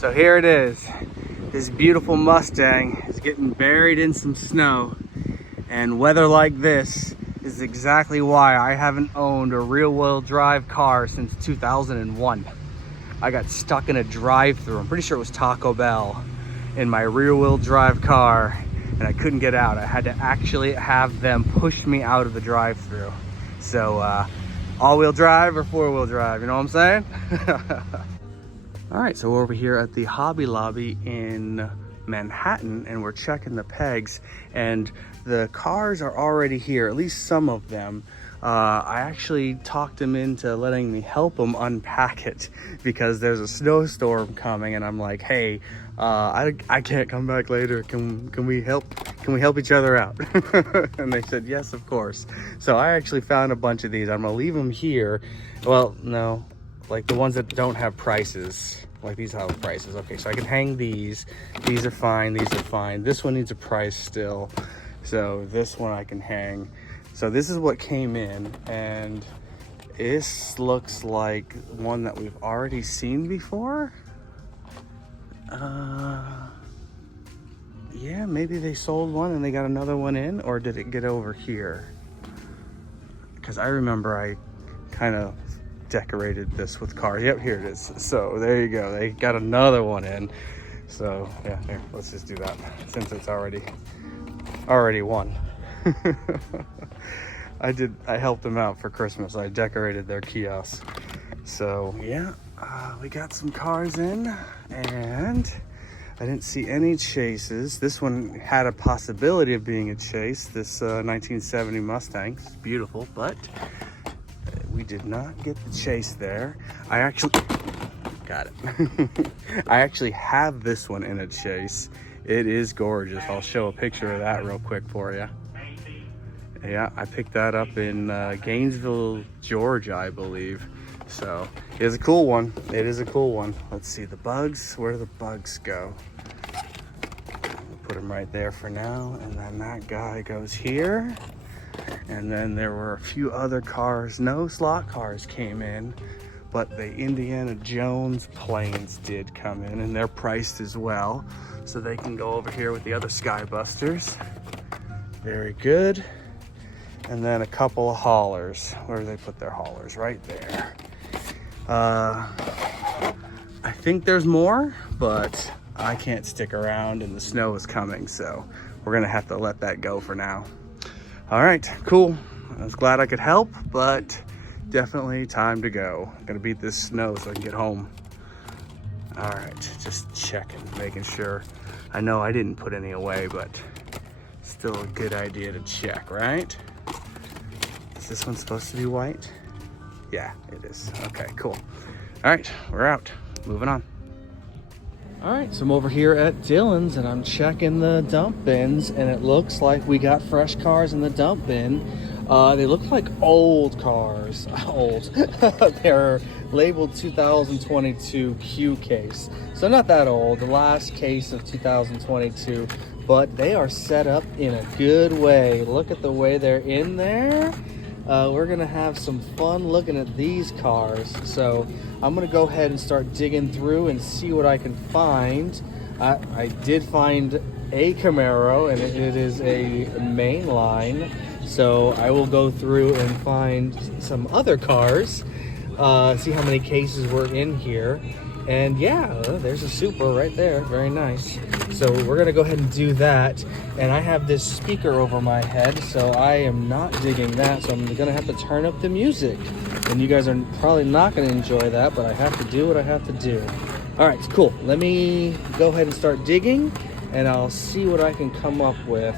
So here it is. This beautiful Mustang is getting buried in some snow, and weather like this is exactly why I haven't owned a rear-wheel drive car since 2001. I got stuck in a drive-thru. I'm pretty sure it was Taco Bell in my rear-wheel drive car, and I couldn't get out. I had to actually have them push me out of the drive-thru. So all-wheel drive or four-wheel drive, you know what I'm saying? All right, so we're over here at the Hobby Lobby in Manhattan, and we're checking the pegs, and the cars are already here, at least some of them. I actually talked him into letting me help him unpack it because there's a snowstorm coming, and I'm like, hey, I can't come back later. Can we help each other out? And they said, yes, of course. So I actually found a bunch of these. I'm gonna leave them here. Well, no, like the ones that don't have prices. Like these have prices. Okay, so I can hang these. These are fine, these are fine. This one needs a price still. So this one I can hang. So this is what came in, and this looks like one that we've already seen before. Yeah, maybe they sold one and they got another one in, or did it get over here? Because I remember I kind of decorated this with cars. Yep, here it is. So there you go, they got another one in. So yeah, here, let's just do that since it's already won. I helped them out for Christmas. I decorated their kiosk. So yeah, we got some cars in, and I didn't see any chases. This one had a possibility of being a chase, this 1970 Mustang. It's beautiful, but we did not get the chase there. I actually got it. I actually have this one in a chase. It is gorgeous. I'll show a picture of that real quick for you. Yeah, I picked that up in Gainesville, Georgia, I believe. So it is a cool one. It is a cool one. Let's see the bugs. Where do the bugs go? Put them right there for now. And then that guy goes here. And then there were a few other cars. No slot cars came in, but the Indiana Jones planes did come in, and they're priced as well. So they can go over here with the other Skybusters. Very good. And then a couple of haulers. Where do they put their haulers? Right there. I think there's more, but I can't stick around and the snow is coming, so we're gonna have to let that go for now. All right, cool. I was glad I could help, but definitely time to go. I'm gonna beat this snow so I can get home. All right, just checking, making sure. I know I didn't put any away, but still a good idea to check, right? Is this one supposed to be white? Yeah, it is. Okay, cool. All right, we're out. Moving on. All right, so I'm over here at Dylan's and I'm checking the dump bins, and it looks like we got fresh cars in the dump bin. They look like old cars. Old. They're labeled 2022 Q case. So not that old, the last case of 2022, but they are set up in a good way. Look at the way they're in there. We're gonna have some fun looking at these cars. So I'm gonna go ahead and start digging through and see what I can find. I did find a Camaro, and it is a mainline. So I will go through and find some other cars, see how many cases were in here. And yeah, there's a Supra right there, very nice. So we're gonna go ahead and do that. And I have this speaker over my head, so I am not digging that. So I'm gonna have to turn up the music. And you guys are probably not gonna enjoy that, but I have to do what I have to do. All right, cool. Let me go ahead and start digging, and I'll see what I can come up with.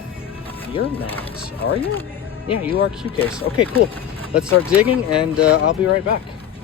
You're not, are you? Yeah, you are Q case. Okay, cool. Let's start digging, and I'll be right back.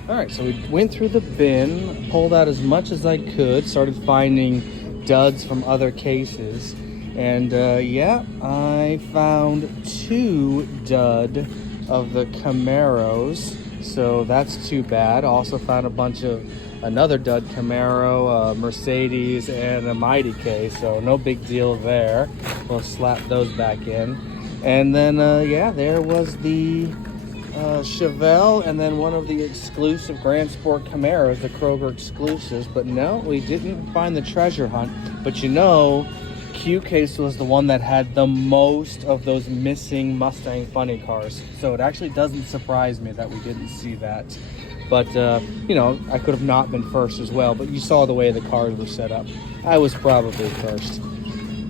All right, so we went through the bin, pulled out as much as I could, started finding duds from other cases. And yeah, I found 2 dud of the Camaros, so that's too bad. Also found a bunch of another dud Camaro, Mercedes, and a Mighty case, so no big deal there. We'll slap those back in. And then, yeah, there was the Chevelle, and then one of the exclusive Grand Sport Camaros, the Kroger exclusives. But no, we didn't find the treasure hunt. But you know, Q-Case was the one that had the most of those missing Mustang funny cars. So it actually doesn't surprise me that we didn't see that. But, you know, I could have not been first as well. But you saw the way the cars were set up. I was probably first.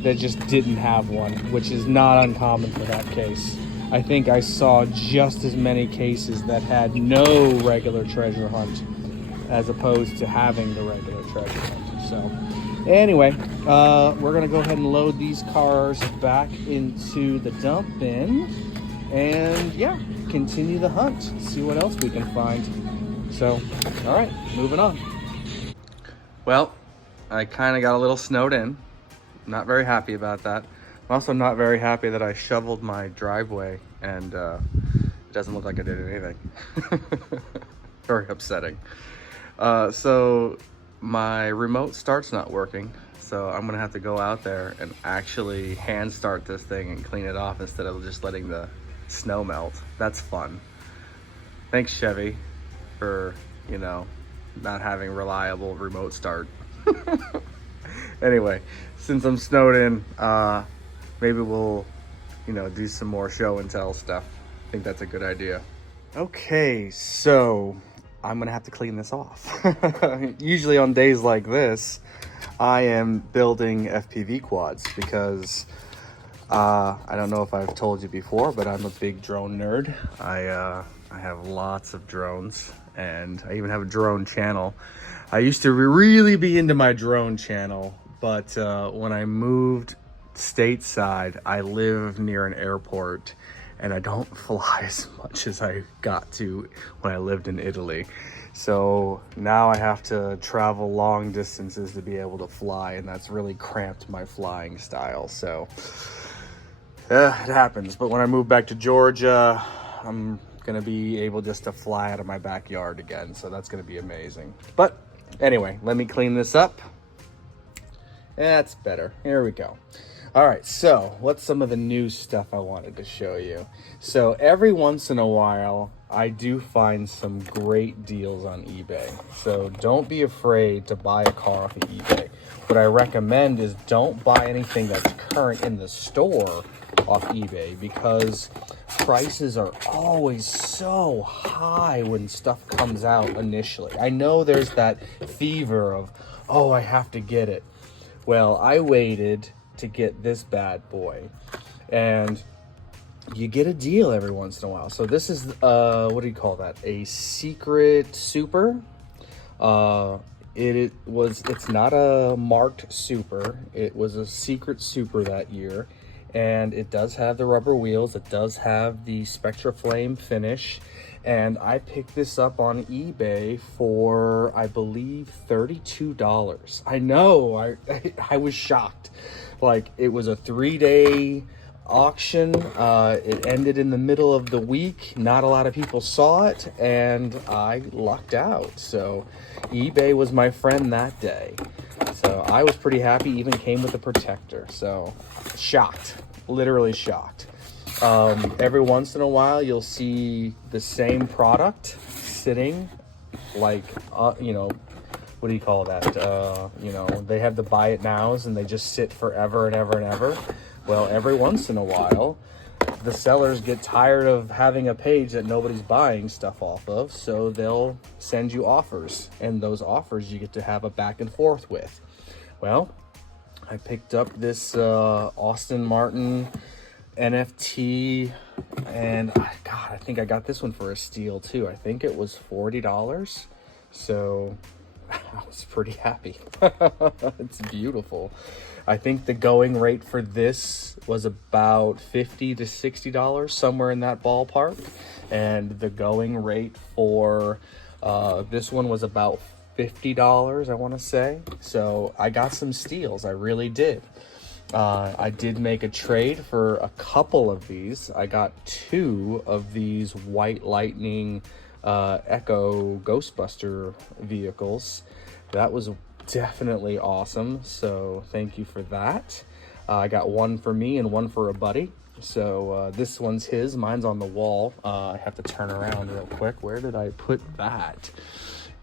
They just didn't have one, which is not uncommon for that case. I think I saw just as many cases that had no regular treasure hunt as opposed to having the regular treasure hunt. So anyway, we're gonna go ahead and load these cars back into the dump bin and yeah, continue the hunt, see what else we can find. So, all right, moving on. Well, I kind of got a little snowed in. Not very happy about that. I'm also not very happy that I shoveled my driveway and it doesn't look like I did anything. Very upsetting. So my remote start's not working. So I'm gonna have to go out there and actually hand start this thing and clean it off instead of just letting the snow melt. That's fun. Thanks, Chevy, for, you know, not having reliable remote start. Anyway, since I'm snowed in, maybe we'll, you know, do some more show and tell stuff. I think that's a good idea. Okay, so I'm gonna have to clean this off. Usually on days like this, I am building FPV quads because I don't know if I've told you before, but I'm a big drone nerd. I have lots of drones, and I even have a drone channel. I used to really be into my drone channel, but when I moved stateside, I live near an airport, and I don't fly as much as I got to when I lived in Italy. So now I have to travel long distances to be able to fly, and that's really cramped my flying style. So it happens. But when I move back to Georgia, I'm gonna be able just to fly out of my backyard again. So that's gonna be amazing. But anyway, let me clean this up. That's better. Here we go. All right, so what's some of the new stuff I wanted to show you? So every once in a while, I do find some great deals on eBay. So don't be afraid to buy a car off of eBay. What I recommend is don't buy anything that's current in the store off eBay, because prices are always so high when stuff comes out initially. I know there's that fever of, oh, I have to get it. Well, I waited to get this bad boy, and you get a deal every once in a while. So this is what do you call that, a secret super. It's not a marked super, it was a secret super that year, and it does have the rubber wheels, it does have the Spectra Flame finish, and I picked this up on eBay for, I believe, $32. I know, I was shocked. Like, it was a 3-day auction. It ended in the middle of the week. Not a lot of people saw it, and I lucked out. So eBay was my friend that day. So I was pretty happy. Even came with a protector. So shocked, literally shocked. Every once in a while, you'll see the same product sitting, like, you know, what do you call that? You know, they have the buy it nows and they just sit forever and ever and ever. Well, every once in a while, the sellers get tired of having a page that nobody's buying stuff off of, so they'll send you offers, and those offers you get to have a back and forth with. Well, I picked up this Austin Martin NFT, and God, I think I got this one for a steal too. I think it was $40. So I was pretty happy. It's beautiful. I think the going rate for this was about $50 to $60, somewhere in that ballpark. And the going rate for this one was about $50, I want to say. So I got some steals, I really did. I did make a trade for a couple of these. I got 2 of these White Lightning Echo Ghostbuster vehicles. That was definitely awesome, so thank you for that. I got one for me and one for a buddy. So this one's his, mine's on the wall. I have to turn around real quick. Where did I put that?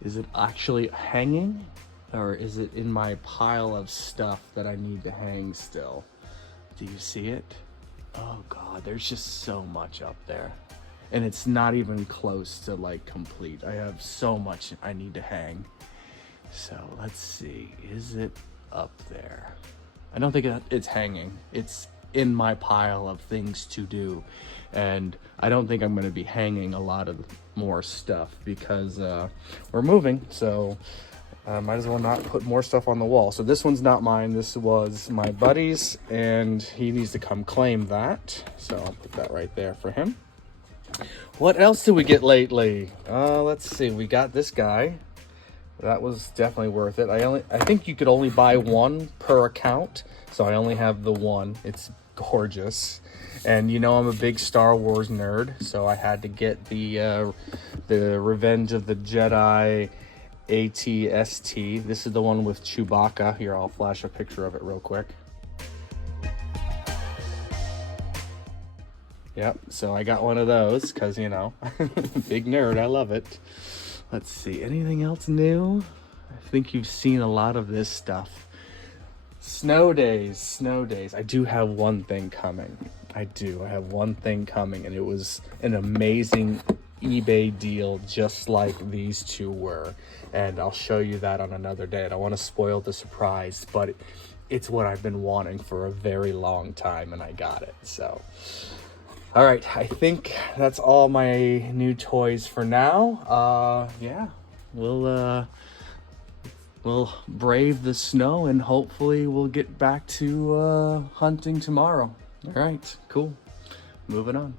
Is it actually hanging, or is it in my pile of stuff that I need to hang still? Do you see it? Oh God, there's just so much up there. And it's not even close to like complete. I have so much I need to hang. So let's see, is it up there? I don't think it's hanging. It's in my pile of things to do. And I don't think I'm gonna be hanging a lot of more stuff because we're moving. So might as well not put more stuff on the wall. So this one's not mine. This was my buddy's, and he needs to come claim that. So I'll put that right there for him. What else did we get lately? Let's see. We got this guy. That was definitely worth it. I think you could only buy one per account, so I only have the one. It's gorgeous, and you know I'm a big Star Wars nerd, so I had to get the Revenge of the Jedi ATST. This is the one with Chewbacca. Here, I'll flash a picture of it real quick. Yep, so I got one of those because, you know, big nerd, I love it. Let's see, anything else new? I think you've seen a lot of this stuff. Snow days, snow days. I do have one thing coming. I have one thing coming, and it was an amazing eBay deal just like these two were. And I'll show you that on another day. I don't want to spoil the surprise, but it's what I've been wanting for a very long time, and I got it, so. All right, I think that's all my new toys for now. Yeah, we'll brave the snow, and hopefully we'll get back to hunting tomorrow. All right, cool. Moving on.